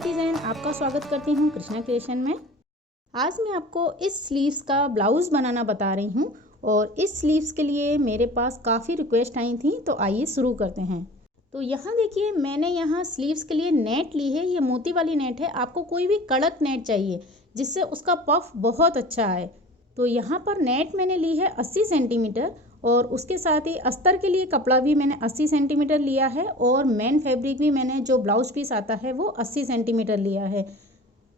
Citizen, आपका स्वागत करती हूँ कृष्णा क्रिएशन में। आज मैं आपको इस स्लीव्स का ब्लाउज़ बनाना बता रही हूँ और इस स्लीव्स के लिए मेरे पास काफ़ी रिक्वेस्ट आई थी, तो आइए शुरू करते हैं। तो यहाँ देखिए, मैंने यहाँ स्लीव्स के लिए नेट ली है। ये मोती वाली नेट है। आपको कोई भी कड़क नेट चाहिए जिससे उसका पफ बहुत अच्छा आए। तो यहाँ पर नेट मैंने ली है 80 सेंटीमीटर और उसके साथ ही अस्तर के लिए कपड़ा भी मैंने 80 सेंटीमीटर लिया है और मेन फैब्रिक भी मैंने जो ब्लाउज पीस आता है वो 80 सेंटीमीटर लिया है।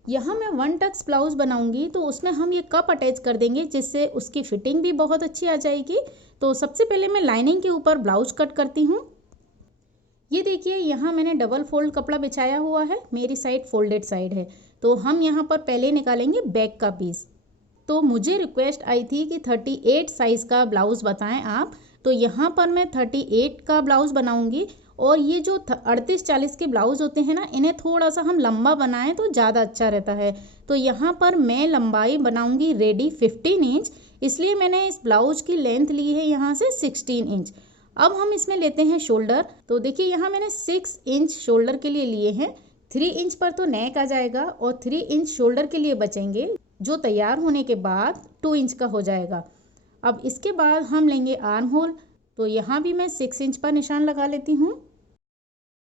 यहाँ मैं 1 टक्स ब्लाउज बनाऊंगी, तो उसमें हम ये कप अटैच कर देंगे जिससे उसकी फिटिंग भी बहुत अच्छी आ जाएगी। तो सबसे पहले मैं लाइनिंग के ऊपर ब्लाउज कट करती हूँ। ये देखिए, यहाँ मैंने डबल फोल्ड कपड़ा बिछाया हुआ है, मेरी साइड फोल्डेड साइड है। तो हम यहाँ पर पहले निकालेंगे बैक का पीस। तो मुझे रिक्वेस्ट आई थी कि 38 साइज़ का ब्लाउज़ बताएं आप। तो यहाँ पर मैं 38 का ब्लाउज़ बनाऊंगी और ये जो 38-40 के ब्लाउज़ होते हैं ना, इन्हें थोड़ा सा हम लंबा बनाएं तो ज़्यादा अच्छा रहता है। तो यहाँ पर मैं लंबाई बनाऊंगी रेडी 15 इंच, इसलिए मैंने इस ब्लाउज़ की लेंथ ली है यहाँ से 16 इंच। अब हम इसमें लेते हैं शोल्डर। तो देखिए, यहाँ मैंने 6 इंच शोल्डर के लिए लिए हैं। 3 इंच पर तो नेक आ जाएगा और 3 इंच शोल्डर के लिए बचेंगे, जो तैयार होने के बाद 2 इंच का हो जाएगा। अब इसके बाद हम लेंगे आर्म होल। तो यहाँ भी मैं 6 इंच पर निशान लगा लेती हूँ।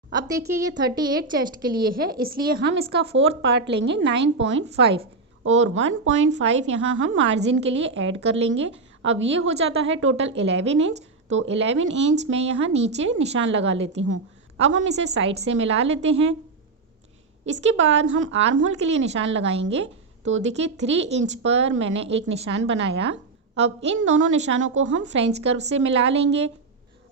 अब देखिए, ये 38 चेस्ट के लिए है, इसलिए हम इसका 4th पार्ट लेंगे 9.5 और 1.5 यहाँ हम मार्जिन के लिए ऐड कर लेंगे। अब ये हो जाता है टोटल 11 इंच। तो 11 इंच मैं यहाँ नीचे निशान लगा लेती हूँ। अब हम इसे साइड से मिला लेते हैं। इसके बाद हम आर्म होल के लिए निशान लगाएंगे। तो देखिए, 3 इंच पर मैंने एक निशान बनाया। अब इन दोनों निशानों को हम फ्रेंच कर्व से मिला लेंगे।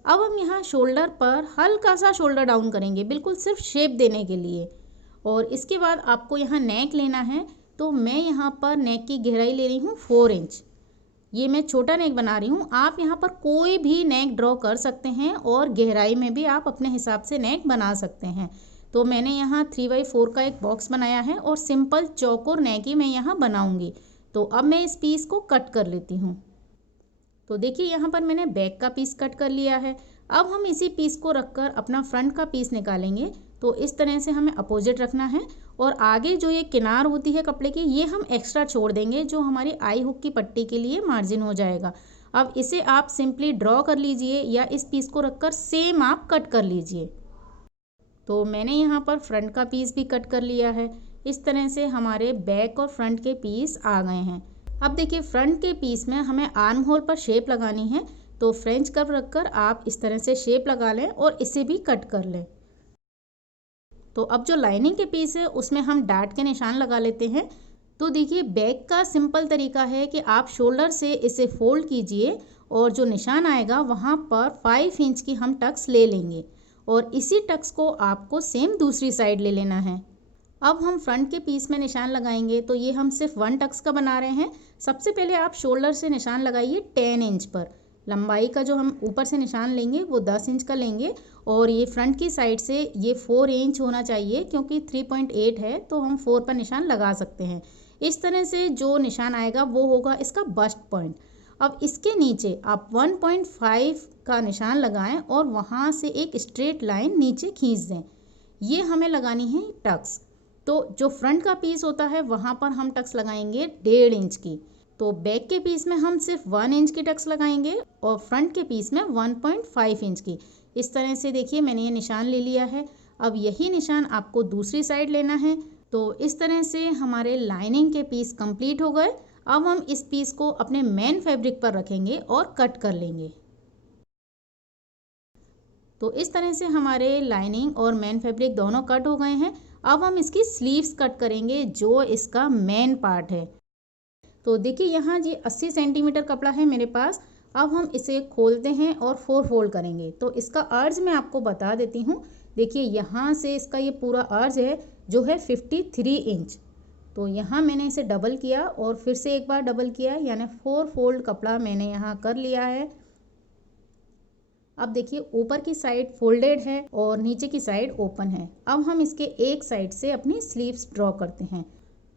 अब हम यहाँ शोल्डर पर हल्का सा शोल्डर डाउन करेंगे, बिल्कुल सिर्फ शेप देने के लिए। और इसके बाद आपको यहाँ नेक लेना है। तो मैं यहाँ पर नेक की गहराई ले रही हूँ 4 इंच। ये मैं छोटा नेक बना रही हूँ। आप यहाँ पर कोई भी नेक ड्रॉ कर सकते हैं और गहराई में भी आप अपने हिसाब से नेक बना सकते हैं। तो मैंने यहाँ 3x4 का एक बॉक्स बनाया है और सिंपल चौकोर नेक ही मैं यहाँ बनाऊंगी। तो अब मैं इस पीस को कट कर लेती हूँ। तो देखिए, यहाँ पर मैंने बैक का पीस कट कर लिया है। अब हम इसी पीस को रखकर अपना फ्रंट का पीस निकालेंगे। तो इस तरह से हमें अपोजिट रखना है और आगे जो ये किनार होती है कपड़े की, ये हम एक्स्ट्रा छोड़ देंगे, जो हमारी आई हुक की पट्टी के लिए मार्जिन हो जाएगा। अब इसे आप सिंपली ड्रॉ कर लीजिए या इस पीस को रखकर सेम आप कट कर लीजिए। तो मैंने यहाँ पर फ्रंट का पीस भी कट कर लिया है। इस तरह से हमारे बैक और फ्रंट के पीस आ गए हैं। अब देखिए, फ्रंट के पीस में हमें आर्म होल पर शेप लगानी है। तो फ्रेंच कर्व रखकर आप इस तरह से शेप लगा लें और इसे भी कट कर लें। तो अब जो लाइनिंग के पीस है उसमें हम डार्ट के निशान लगा लेते हैं। तो देखिए, बैक का सिंपल तरीका है कि आप शोल्डर से इसे फोल्ड कीजिए और जो निशान आएगा वहाँ पर 5 इंच की हम टक्स ले लेंगे और इसी टक्स को आपको सेम दूसरी साइड ले लेना है। अब हम फ्रंट के पीस में निशान लगाएंगे। तो ये हम सिर्फ 1 टक्स का बना रहे हैं। सबसे पहले आप शोल्डर से निशान लगाइए 10 इंच पर। लंबाई का जो हम ऊपर से निशान लेंगे वो 10 इंच का लेंगे और ये फ्रंट की साइड से ये 4 इंच होना चाहिए, क्योंकि 3.8 है तो हम 4 पर निशान लगा सकते हैं। इस तरह से जो निशान आएगा वो होगा इसका बस्ट पॉइंट। अब इसके नीचे आप 1.5 का निशान लगाएं और वहाँ से एक स्ट्रेट लाइन नीचे खींच दें। ये हमें लगानी है टक्स। तो जो फ्रंट का पीस होता है वहाँ पर हम टक्स लगाएंगे 1.5 इंच की। तो बैक के पीस में हम सिर्फ 1 इंच की टक्स लगाएंगे और फ्रंट के पीस में 1.5 इंच की। इस तरह से देखिए, मैंने ये निशान ले लिया है। अब यही निशान आपको दूसरी साइड लेना है। तो इस तरह से हमारे लाइनिंग के पीस कंप्लीट हो गए। अब हम इस पीस को अपने मेन फैब्रिक पर रखेंगे और कट कर लेंगे। तो इस तरह से हमारे लाइनिंग और मेन फैब्रिक दोनों कट हो गए हैं। अब हम इसकी स्लीव्स कट करेंगे, जो इसका मेन पार्ट है। तो देखिए, यहाँ जी 80 सेंटीमीटर कपड़ा है मेरे पास। अब हम इसे खोलते हैं और 4 फोल्ड करेंगे। तो इसका अर्ज मैं आपको बता देती हूँ। देखिए, यहाँ से इसका ये पूरा अर्ज है जो है 53 इंच। तो यहाँ मैंने इसे डबल किया और फिर से एक बार डबल किया, यानी 4 फोल्ड कपड़ा मैंने यहाँ कर लिया है। अब देखिए, ऊपर की साइड फोल्डेड है और नीचे की साइड ओपन है। अब हम इसके एक साइड से अपनी स्लीव्स ड्रॉ करते हैं।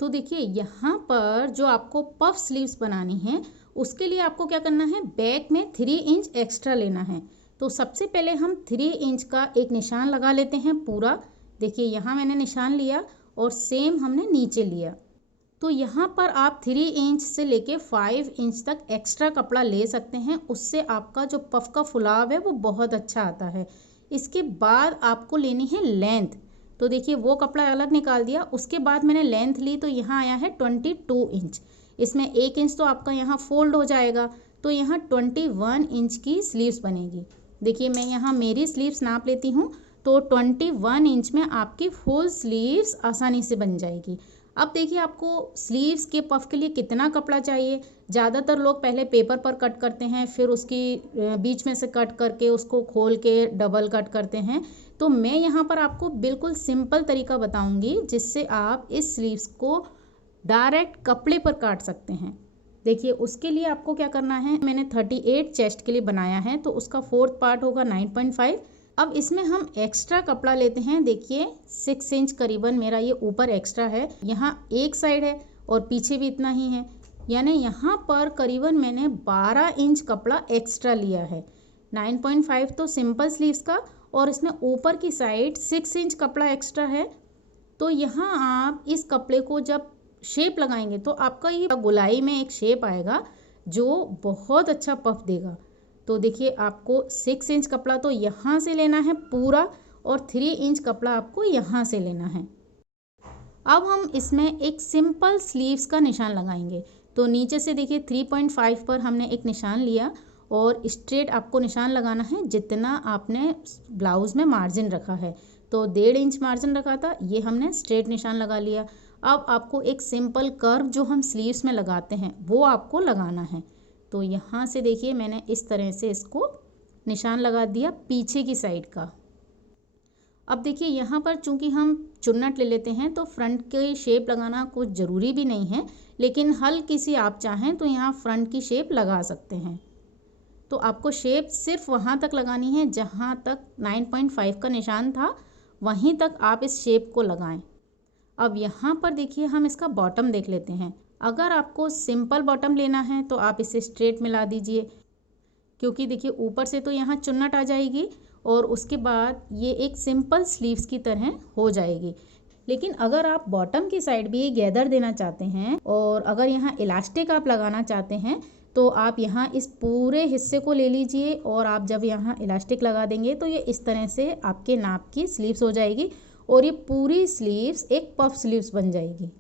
तो देखिए, यहाँ पर जो आपको पफ स्लीव्स बनानी है उसके लिए आपको क्या करना है, बैक में 3 इंच एक्स्ट्रा लेना है। तो सबसे पहले हम 3 इंच का एक निशान लगा लेते हैं पूरा। देखिए, यहाँ मैंने निशान लिया और सेम हमने नीचे लिया। तो यहाँ पर आप 3 इंच से लेके 5 इंच तक एक्स्ट्रा कपड़ा ले सकते हैं, उससे आपका जो पफ का फुलाव है वो बहुत अच्छा आता है। इसके बाद आपको लेनी है लेंथ। तो देखिए वो कपड़ा अलग निकाल दिया, उसके बाद मैंने लेंथ ली तो यहाँ आया है 22 इंच। इसमें 1 इंच तो आपका यहाँ फोल्ड हो जाएगा, तो यहाँ 21 इंच की स्लीव्स बनेगी। देखिए मैं यहाँ मेरी स्लीव्स नाप लेती हूँ, तो 21 इंच में आपकी फुल स्लीव्स आसानी से बन जाएगी। अब देखिए आपको स्लीव्स के पफ के लिए कितना कपड़ा चाहिए। ज़्यादातर लोग पहले पेपर पर कट करते हैं, फिर उसकी बीच में से कट करके उसको खोल के डबल कट करते हैं। तो मैं यहाँ पर आपको बिल्कुल सिंपल तरीका बताऊँगी जिससे आप इस स्लीव्स को डायरेक्ट कपड़े पर काट सकते हैं। देखिए उसके लिए आपको क्या करना है, मैंने 38 चेस्ट के लिए बनाया है, तो उसका 4th पार्ट होगा 9.5। अब इसमें हम एक्स्ट्रा कपड़ा लेते हैं। देखिए 6 इंच करीबन मेरा ये ऊपर एक्स्ट्रा है, यहाँ एक साइड है और पीछे भी इतना ही है, यानी यहाँ पर करीबन मैंने 12 इंच कपड़ा एक्स्ट्रा लिया है। 9.5 तो सिंपल स्लीव्स का, और इसमें ऊपर की साइड 6 इंच कपड़ा एक्स्ट्रा है। तो यहाँ आप इस कपड़े को जब शेप लगाएंगे तो आपका ये गोलाई में एक शेप आएगा जो बहुत अच्छा पफ देगा। तो देखिए आपको 6 इंच कपड़ा तो यहाँ से लेना है पूरा, और 3 इंच कपड़ा आपको यहाँ से लेना है। अब हम इसमें एक सिंपल स्लीव्स का निशान लगाएंगे। तो नीचे से देखिए 3.5 पर हमने एक निशान लिया, और स्ट्रेट आपको निशान लगाना है जितना आपने ब्लाउज़ में मार्जिन रखा है। तो 1.5 इंच मार्जिन रखा था, ये हमने स्ट्रेट निशान लगा लिया। अब आपको एक सिंपल कर्व जो हम स्लीव्स में लगाते हैं वो आपको लगाना है। तो यहाँ से देखिए मैंने इस तरह से इसको निशान लगा दिया पीछे की साइड का। अब देखिए यहाँ पर चूंकि हम चुन्नट ले लेते हैं तो फ्रंट की शेप लगाना कुछ ज़रूरी भी नहीं है, लेकिन हल्की सी आप चाहें तो यहाँ फ्रंट की शेप लगा सकते हैं। तो आपको शेप सिर्फ वहाँ तक लगानी है जहाँ तक 9.5 का निशान था, वहीं तक आप इस शेप को लगाएं। अब यहाँ पर देखिए हम इसका बॉटम देख लेते हैं। अगर आपको सिंपल बॉटम लेना है तो आप इसे स्ट्रेट मिला दीजिए, क्योंकि देखिए ऊपर से तो यहाँ चुन्नट आ जाएगी और उसके बाद ये एक सिंपल स्लीव्स की तरह हो जाएगी। लेकिन अगर आप बॉटम की साइड भी गैदर देना चाहते हैं और अगर यहाँ इलास्टिक आप लगाना चाहते हैं तो आप यहाँ इस पूरे हिस्से को ले लीजिए, और आप जब यहाँ इलास्टिक लगा देंगे तो ये इस तरह से आपके नाप की स्लीव्स हो जाएगी, और ये पूरी स्लीव्स एक पफ स्लीव्स बन जाएगी।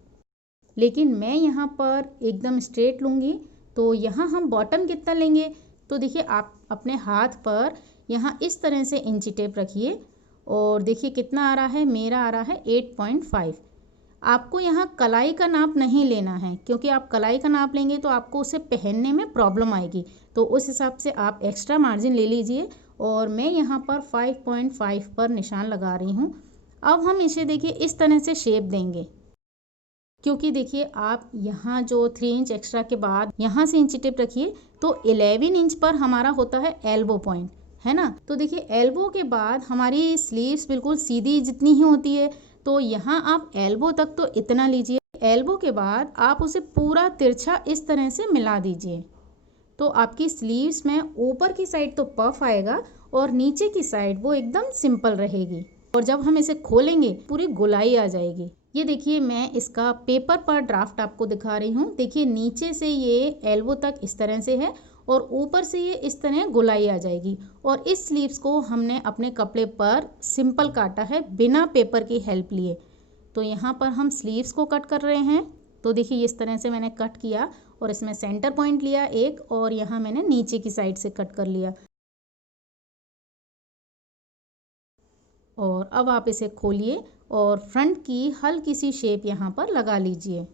लेकिन मैं यहाँ पर एकदम स्ट्रेट लूँगी। तो यहाँ हम बॉटम कितना लेंगे, तो देखिए आप अपने हाथ पर यहाँ इस तरह से इंची टेप रखिए, और देखिए कितना आ रहा है, मेरा आ रहा है 8.5। आपको यहाँ कलाई का नाप नहीं लेना है, क्योंकि आप कलाई का नाप लेंगे तो आपको उसे पहनने में प्रॉब्लम आएगी। तो उस हिसाब से आप एक्स्ट्रा मार्जिन ले लीजिए, और मैं यहाँ पर 5.5 पर निशान लगा रही हूँ। अब हम इसे देखिए इस तरह से शेप देंगे, क्योंकि देखिए आप यहाँ जो 3 इंच एक्स्ट्रा के बाद यहाँ से इंची टेप रखिए, तो 11 इंच पर हमारा होता है एल्बो पॉइंट, है ना। तो देखिए एल्बो के बाद हमारी स्लीव्स बिल्कुल सीधी जितनी ही होती है, तो यहाँ आप एल्बो तक तो इतना लीजिए। एल्बो के बाद आप उसे पूरा तिरछा इस तरह से मिला दीजिए, तो आपकी स्लीव्स में ऊपर की साइड तो पफ आएगा और नीचे की साइड वो एकदम सिंपल रहेगी, और जब हम इसे खोलेंगे पूरी गोलाई आ जाएगी। ये देखिए मैं इसका पेपर पर ड्राफ्ट आपको दिखा रही हूँ। देखिए नीचे से ये एल्बो तक इस तरह से है, और ऊपर से ये इस तरह गोलाई आ जाएगी। और इस स्लीव्स को हमने अपने कपड़े पर सिंपल काटा है बिना पेपर की हेल्प लिए। तो यहाँ पर हम स्लीव्स को कट कर रहे हैं। तो देखिए इस तरह से मैंने कट किया, और इसमें सेंटर पॉइंट लिया एक, और यहाँ मैंने नीचे की साइड से कट कर लिया। और अब आप इसे खोलिए और फ्रंट की हल्की सी शेप यहाँ पर लगा लीजिए।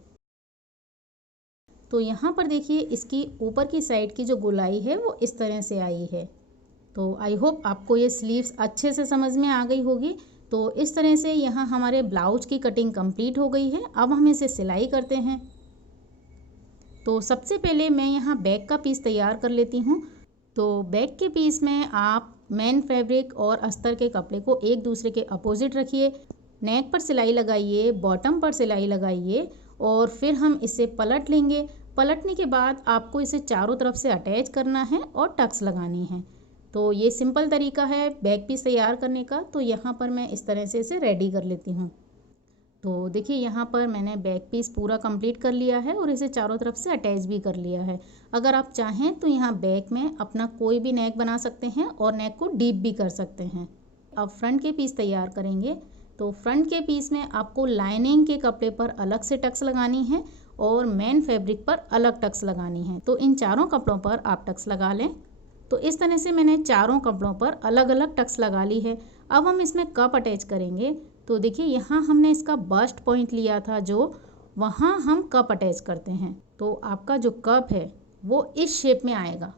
तो यहाँ पर देखिए इसकी ऊपर की साइड की जो गोलाई है वो इस तरह से आई है। तो आई होप आपको ये स्लीव्स अच्छे से समझ में आ गई होगी। तो इस तरह से यहाँ हमारे ब्लाउज की कटिंग कंप्लीट हो गई है। अब हम इसे सिलाई करते हैं। तो सबसे पहले मैं यहाँ बैक का पीस तैयार कर लेती हूँ। तो बैक के पीस में आप मेन फैब्रिक और अस्तर के कपड़े को एक दूसरे के अपोजिट रखिए, नेक पर सिलाई लगाइए, बॉटम पर सिलाई लगाइए, और फिर हम इसे पलट लेंगे। पलटने के बाद आपको इसे चारों तरफ से अटैच करना है और टक्स लगानी है। तो ये सिंपल तरीका है बैक पीस तैयार करने का। तो यहाँ पर मैं इस तरह से इसे रेडी कर लेती हूँ। तो देखिए यहाँ पर मैंने बैक पीस पूरा कंप्लीट कर लिया है और इसे चारों तरफ से अटैच भी कर लिया है। अगर आप चाहें तो यहाँ बैक में अपना कोई भी नेक बना सकते हैं और नेक को डीप भी कर सकते हैं। अब फ्रंट के पीस तैयार करेंगे। तो फ्रंट के पीस में आपको लाइनिंग के कपड़े पर अलग से टक्स लगानी है और मेन फैब्रिक पर अलग टक्स लगानी है। तो इन चारों कपड़ों पर आप टक्स लगा लें। तो इस तरह से मैंने चारों कपड़ों पर अलग अलग टक्स लगा ली है। अब हम इसमें कप अटैच करेंगे। तो देखिए यहाँ हमने इसका बस्ट पॉइंट लिया था, जो वहाँ हम कप अटैच करते हैं। तो आपका जो कप है वो इस शेप में आएगा,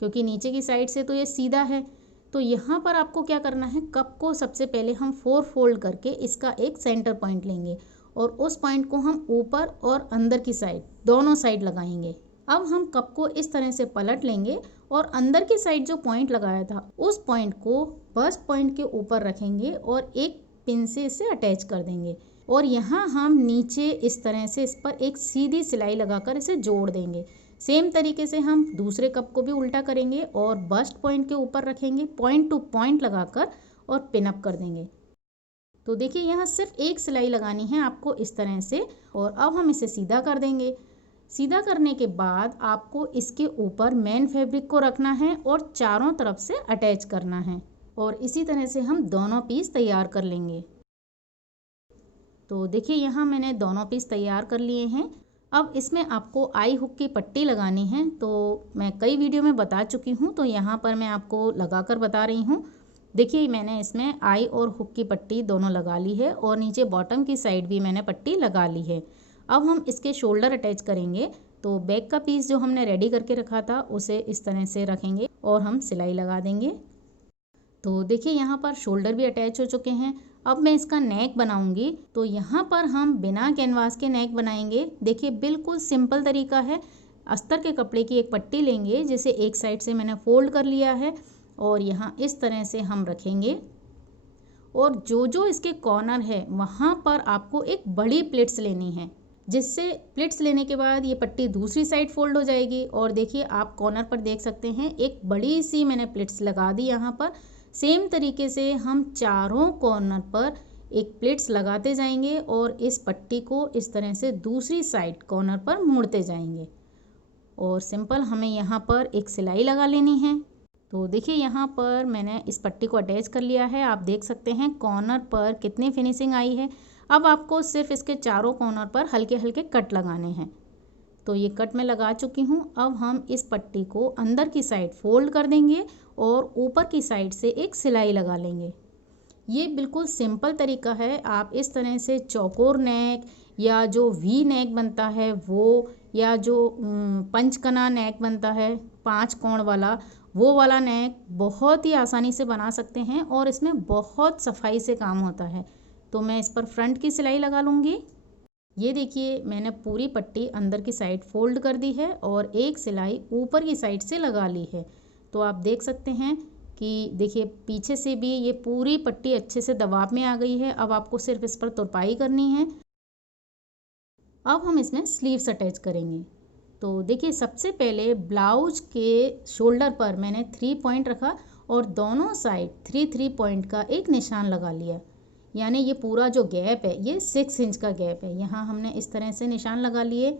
क्योंकि नीचे की साइड से तो ये सीधा है। तो यहाँ पर आपको क्या करना है, कप को सबसे पहले हम 4 फोल्ड करके इसका एक सेंटर पॉइंट लेंगे और उस पॉइंट को हम ऊपर और अंदर की साइड दोनों साइड लगाएंगे। अब हम कप को इस तरह से पलट लेंगे और अंदर की साइड जो पॉइंट लगाया था उस पॉइंट को बस्ट पॉइंट के ऊपर रखेंगे और एक पिन से इसे अटैच कर देंगे और यहाँ हम नीचे इस तरह से इस पर एक सीधी सिलाई लगाकर इसे जोड़ देंगे। सेम तरीके से हम दूसरे कप को भी उल्टा करेंगे और बस्ट पॉइंट के ऊपर रखेंगे, पॉइंट टू पॉइंट लगाकर और पिन अप कर देंगे। तो देखिए यहाँ सिर्फ एक सिलाई लगानी है आपको इस तरह से, और अब हम इसे सीधा कर देंगे। सीधा करने के बाद आपको इसके ऊपर मेन फैब्रिक को रखना है और चारों तरफ से अटैच करना है और इसी तरह से हम दोनों पीस तैयार कर लेंगे। तो देखिए यहाँ मैंने दोनों पीस तैयार कर लिए हैं। अब इसमें आपको आई हुक की पट्टी लगानी है। तो मैं कई वीडियो में बता चुकी हूँ, तो यहाँ पर मैं आपको लगाकर बता रही हूँ। देखिए मैंने इसमें आई और हुक की पट्टी दोनों लगा ली है और नीचे बॉटम की साइड भी मैंने पट्टी लगा ली है। अब हम इसके शोल्डर अटैच करेंगे। तो बैक का पीस जो हमने रेडी करके रखा था उसे इस तरह से रखेंगे और हम सिलाई लगा देंगे। तो देखिए यहाँ पर शोल्डर भी अटैच हो चुके हैं। अब मैं इसका नेक बनाऊंगी। तो यहाँ पर हम बिना कैनवास के नेक बनाएंगे। देखिए बिल्कुल सिंपल तरीका है। अस्तर के कपड़े की एक पट्टी लेंगे, जिसे एक साइड से मैंने फोल्ड कर लिया है और यहाँ इस तरह से हम रखेंगे और जो इसके कॉर्नर है वहाँ पर आपको एक बड़ी प्लेट्स लेनी है, जिससे प्लेट्स लेने के बाद ये पट्टी दूसरी साइड फोल्ड हो जाएगी। और देखिए आप कॉर्नर पर देख सकते हैं एक बड़ी सी मैंने प्लेट्स लगा दी यहाँ पर। सेम तरीके से हम चारों कॉर्नर पर एक प्लेट्स लगाते जाएंगे और इस पट्टी को इस तरह से दूसरी साइड कॉर्नर पर मोड़ते जाएंगे और सिंपल हमें यहाँ पर एक सिलाई लगा लेनी है। तो देखिए यहाँ पर मैंने इस पट्टी को अटैच कर लिया है। आप देख सकते हैं कॉर्नर पर कितनी फिनिशिंग आई है। अब आपको सिर्फ इसके चारों कॉर्नर पर हल्के हल्के कट लगाने हैं। तो ये कट मैं लगा चुकी हूँ। अब हम इस पट्टी को अंदर की साइड फोल्ड कर देंगे और ऊपर की साइड से एक सिलाई लगा लेंगे। ये बिल्कुल सिंपल तरीका है। आप इस तरह से चौकोर नेक या जो वी नेक बनता है वो, या जो पंचकना नेक बनता है 5 कोण वाला, वो वाला नेक बहुत ही आसानी से बना सकते हैं और इसमें बहुत सफाई से काम होता है। तो मैं इस पर फ्रंट की सिलाई लगा लूँगी। ये देखिए मैंने पूरी पट्टी अंदर की साइड फोल्ड कर दी है और एक सिलाई ऊपर की साइड से लगा ली है। तो आप देख सकते हैं कि देखिए पीछे से भी ये पूरी पट्टी अच्छे से दबाव में आ गई है। अब आपको सिर्फ इस पर तुरपाई करनी है। अब हम इसमें स्लीव्स अटैच करेंगे। तो देखिए सबसे पहले ब्लाउज के शोल्डर पर मैंने 3 पॉइंट रखा और दोनों साइड 3 पॉइंट का एक निशान लगा लिया। यानी ये पूरा जो गैप है ये 6 इंच का गैप है। यहाँ हमने इस तरह से निशान लगा लिए।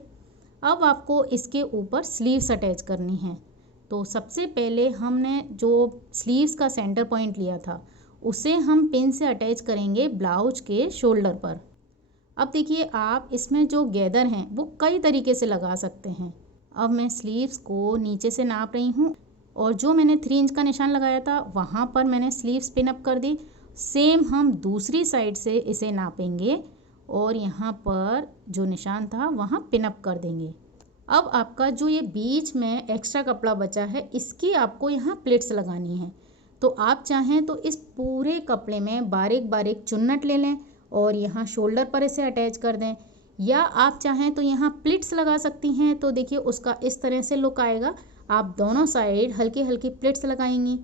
अब आपको इसके ऊपर स्लीव्स अटैच करनी है। तो सबसे पहले हमने जो स्लीव्स का सेंटर पॉइंट लिया था उसे हम पिन से अटैच करेंगे ब्लाउज के शोल्डर पर। अब देखिए आप इसमें जो गैदर हैं वो कई तरीके से लगा सकते हैं। अब मैं स्लीव्स को नीचे से नाप रही हूँ और जो मैंने 3 इंच का निशान लगाया था वहाँ पर मैंने स्लीव्स पिन अप कर दी। सेम हम दूसरी साइड से इसे नापेंगे और यहाँ पर जो निशान था वहाँ पिन अप कर देंगे। अब आपका जो ये बीच में एक्स्ट्रा कपड़ा बचा है इसकी आपको यहाँ प्लेट्स लगानी है। तो आप चाहें तो इस पूरे कपड़े में बारीक बारीक चुन्नट ले लें और यहाँ शोल्डर पर इसे अटैच कर दें, या आप चाहें तो यहाँ प्लिट्स लगा सकती हैं। तो देखिए उसका इस तरह से लुक आएगा। आप दोनों साइड हल्की हल्की प्लिट्स लगाएंगी।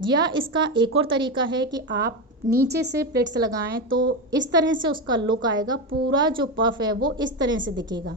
या इसका एक और तरीका है कि आप नीचे से प्लिट्स लगाएं तो इस तरह से उसका लुक आएगा। पूरा जो पफ है वो इस तरह से दिखेगा।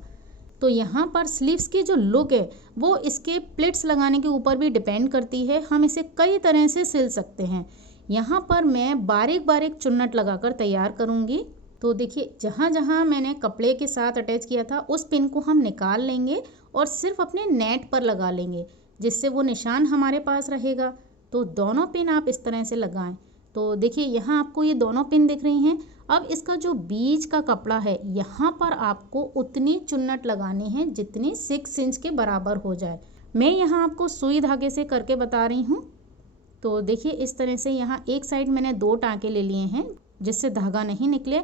तो यहाँ पर स्लीव्स की जो लुक है वो इसके प्लिट्स लगाने के ऊपर भी डिपेंड करती है। हम इसे कई तरह से सिल सकते हैं। यहाँ पर मैं बारीक बारीक चुन्नट लगाकर तैयार करूँगी। तो देखिए जहाँ जहाँ मैंने कपड़े के साथ अटैच किया था उस पिन को हम निकाल लेंगे और सिर्फ अपने नेट पर लगा लेंगे, जिससे वो निशान हमारे पास रहेगा। तो दोनों पिन आप इस तरह से लगाएं। तो देखिए यहाँ आपको ये दोनों पिन दिख रही हैं। अब इसका जो बीच का कपड़ा है यहाँ पर आपको उतनी चुन्नट लगानी है जितनी 6 इंच के बराबर हो जाए। मैं यहाँ आपको सुई धागे से करके बता रही हूँ। तो देखिए इस तरह से यहाँ एक साइड मैंने 2 टाँके ले लिए हैं जिससे धागा नहीं निकले।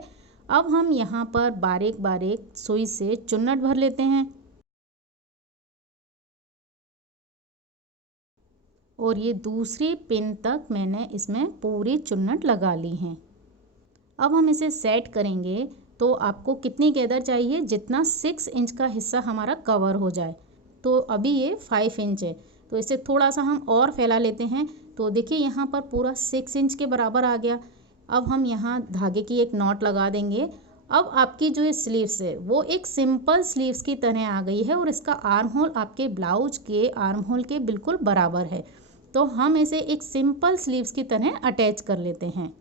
अब हम यहाँ पर बारीक बारीक सुई से चुन्नट भर लेते हैं और ये दूसरी पिन तक मैंने इसमें पूरी चुन्नट लगा ली है। अब हम इसे सेट करेंगे। तो आपको कितनी गैदर चाहिए? जितना 6 इंच का हिस्सा हमारा कवर हो जाए। तो अभी ये 5 इंच है, तो इसे थोड़ा सा हम और फैला लेते हैं। तो देखिए यहाँ पर पूरा 6 इंच के बराबर आ गया। अब हम यहाँ धागे की एक नॉट लगा देंगे। अब आपकी जो ये स्लीव्स है वो एक सिंपल स्लीव्स की तरह आ गई है और इसका आर्म होल आपके ब्लाउज के आर्म होल के बिल्कुल बराबर है। तो हम इसे एक सिंपल स्लीव्स की तरह अटैच कर लेते हैं।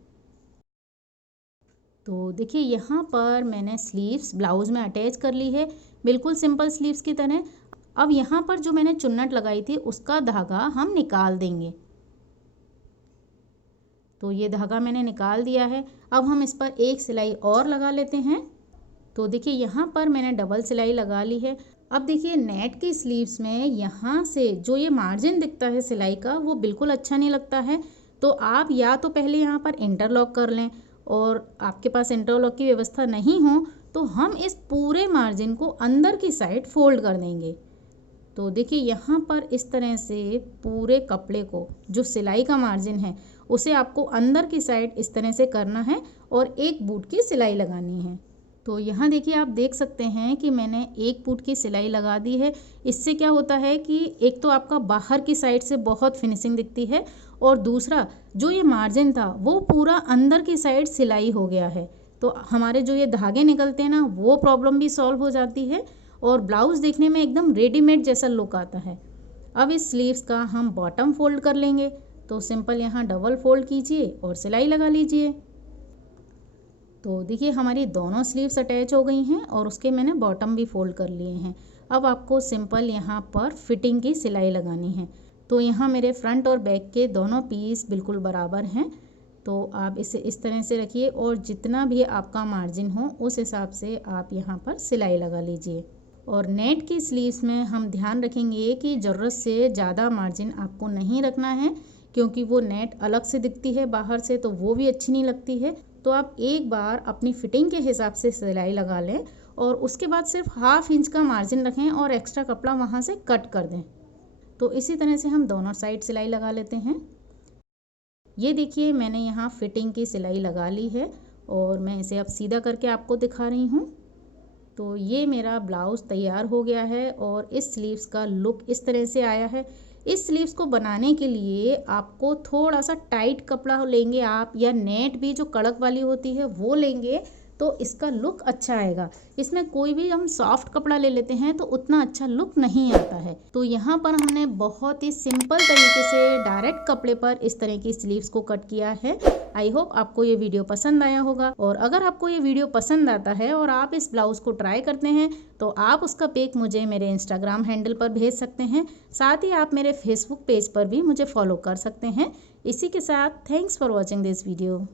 तो देखिए यहाँ पर मैंने स्लीव्स ब्लाउज में अटैच कर ली है, बिल्कुल सिंपल स्लीव्स की तरह। अब यहाँ पर जो मैंने चुन्नट लगाई थी उसका धागा हम निकाल देंगे। तो ये धागा मैंने निकाल दिया है। अब हम इस पर एक सिलाई और लगा लेते हैं। तो देखिए यहाँ पर मैंने डबल सिलाई लगा ली है। अब देखिए नेट की स्लीव्स में यहाँ से जो ये मार्जिन दिखता है सिलाई का वो बिल्कुल अच्छा नहीं लगता है। तो आप या तो पहले यहाँ पर इंटरलॉक कर लें, और आपके पास इंटरलॉक की व्यवस्था नहीं हो तो हम इस पूरे मार्जिन को अंदर की साइड फोल्ड कर देंगे। तो देखिए यहाँ पर इस तरह से पूरे कपड़े को जो सिलाई का मार्जिन है उसे आपको अंदर की साइड इस तरह से करना है और एक बूट की सिलाई लगानी है। तो यहाँ देखिए आप देख सकते हैं कि मैंने एक बूट की सिलाई लगा दी है। इससे क्या होता है कि एक तो आपका बाहर की साइड से बहुत फिनिशिंग दिखती है, और दूसरा जो ये मार्जिन था वो पूरा अंदर की साइड सिलाई हो गया है। तो हमारे जो ये धागे निकलते हैं ना वो प्रॉब्लम भी सॉल्व हो जाती है और ब्लाउज़ देखने में एकदम रेडीमेड जैसा लुक आता है। अब इस स्लीव्स का हम बॉटम फोल्ड कर लेंगे। तो सिंपल यहाँ डबल फोल्ड कीजिए और सिलाई लगा लीजिए। तो देखिए हमारी दोनों स्लीव्स अटैच हो गई हैं और उसके मैंने बॉटम भी फोल्ड कर लिए हैं। अब आपको सिंपल यहाँ पर फिटिंग की सिलाई लगानी है। तो यहाँ मेरे फ्रंट और बैक के दोनों पीस बिल्कुल बराबर हैं। तो आप इसे इस तरह से रखिए और जितना भी आपका मार्जिन हो उस हिसाब से आप यहाँ पर सिलाई लगा लीजिए। और नेट की स्लीव्स में हम ध्यान रखेंगे कि ज़रूरत से ज़्यादा मार्जिन आपको नहीं रखना है, क्योंकि वो नेट अलग से दिखती है बाहर से, तो वो भी अच्छी नहीं लगती है। तो आप एक बार अपनी फिटिंग के हिसाब से सिलाई लगा लें और उसके बाद सिर्फ 1/2 इंच का मार्जिन रखें और एक्स्ट्रा कपड़ा वहाँ से कट कर दें। तो इसी तरह से हम दोनों साइड सिलाई लगा लेते हैं। ये देखिए मैंने यहाँ फिटिंग की सिलाई लगा ली है और मैं इसे अब सीधा करके आपको दिखा रही हूँ। तो ये मेरा ब्लाउज़ तैयार हो गया है और इस स्लीव्स का लुक इस तरह से आया है। इस स्लीव्स को बनाने के लिए आपको थोड़ा सा टाइट कपड़ा लेंगे आप, या नेट भी जो कड़क वाली होती है वो लेंगे, तो इसका लुक अच्छा आएगा। इसमें कोई भी हम सॉफ्ट कपड़ा ले लेते हैं तो उतना अच्छा लुक नहीं आता है। तो यहाँ पर हमने बहुत ही सिंपल तरीके से डायरेक्ट कपड़े पर इस तरह की स्लीव्स को कट किया है। आई होप आपको ये वीडियो पसंद आया होगा, और अगर आपको ये वीडियो पसंद आता है और आप इस ब्लाउज़ को ट्राई करते हैं तो आप उसका पिक मुझे मेरे इंस्टाग्राम हैंडल पर भेज सकते हैं। साथ ही आप मेरे फेसबुक पेज पर भी मुझे फॉलो कर सकते हैं। इसी के साथ thanks for watching this video.